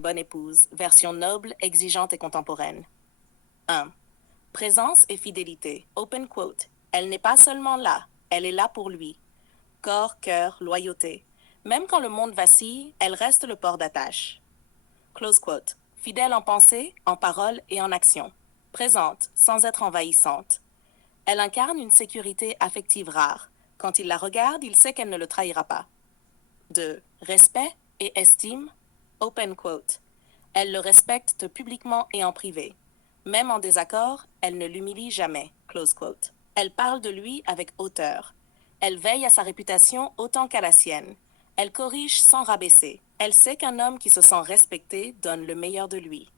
une bonne épouse, version noble, exigeante et contemporaine. 1. Présence et fidélité. Open quote. Elle n'est pas seulement là, elle est là pour lui. Corps, cœur, loyauté. Même quand le monde vacille, elle reste le port d'attache. Close quote. Fidèle en pensée, en parole et en action. Présente, sans être envahissante. Elle incarne une sécurité affective rare. Quand il la regarde, il sait qu'elle ne le trahira pas. 2. Respect et estime. Open quote. Elle le respecte publiquement et en privé. Même en désaccord, elle ne l'humilie jamais. Close quote. Elle parle de lui avec hauteur. Elle veille à sa réputation autant qu'à la sienne. Elle corrige sans rabaisser. Elle sait qu'un homme qui se sent respecté donne le meilleur de lui.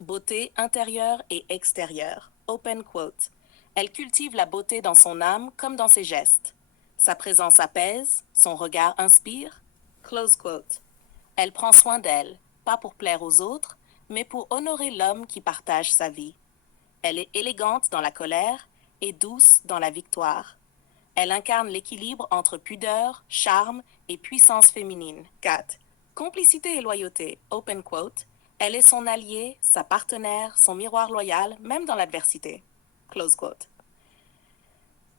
Beauté intérieure et extérieure. Open quote. Elle cultive la beauté dans son âme comme dans ses gestes. Sa présence apaise, son regard inspire. Close quote. Elle prend soin d'elle, pas pour plaire aux autres, mais pour honorer l'homme qui partage sa vie. Elle est élégante dans la colère et douce dans la victoire. Elle incarne l'équilibre entre pudeur, charme et puissance féminine. 4. Complicité et loyauté. Open quote. Elle est son allié, sa partenaire, son miroir loyal, même dans l'adversité. Close quote.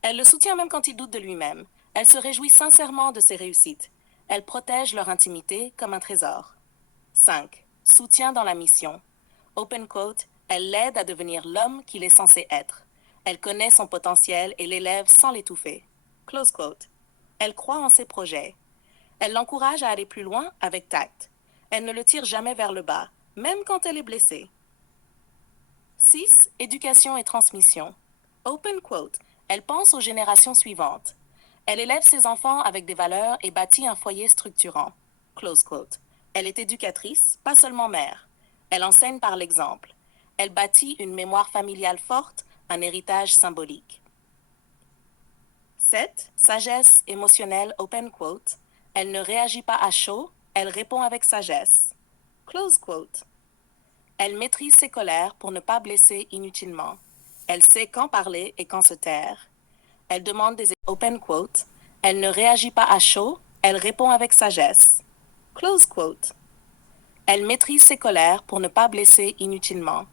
Elle le soutient même quand il doute de lui-même. Elle se réjouit sincèrement de ses réussites. Elle protège leur intimité comme un trésor. 5. Soutien dans la mission. Open quote. Elle l'aide à devenir l'homme qu'il est censé être. Elle connaît son potentiel et l'élève sans l'étouffer. Close quote. Elle croit en ses projets. Elle l'encourage à aller plus loin avec tact. Elle ne le tire jamais vers le bas, même quand elle est blessée. 6. Éducation et transmission. Open quote. Elle pense aux générations suivantes. Elle élève ses enfants avec des valeurs et bâtit un foyer structurant. Close quote. Elle est éducatrice, pas seulement mère. Elle enseigne par l'exemple. Elle bâtit une mémoire familiale forte, un héritage symbolique. 7. Sagesse émotionnelle, open quote. Elle ne réagit pas à chaud, elle répond avec sagesse. Close quote. Elle maîtrise ses colères pour ne pas blesser inutilement. Elle sait quand parler et quand se taire. Elle demande des open quote. Elle ne réagit pas à chaud, elle répond avec sagesse. Close quote. Elle maîtrise ses colères pour ne pas blesser inutilement.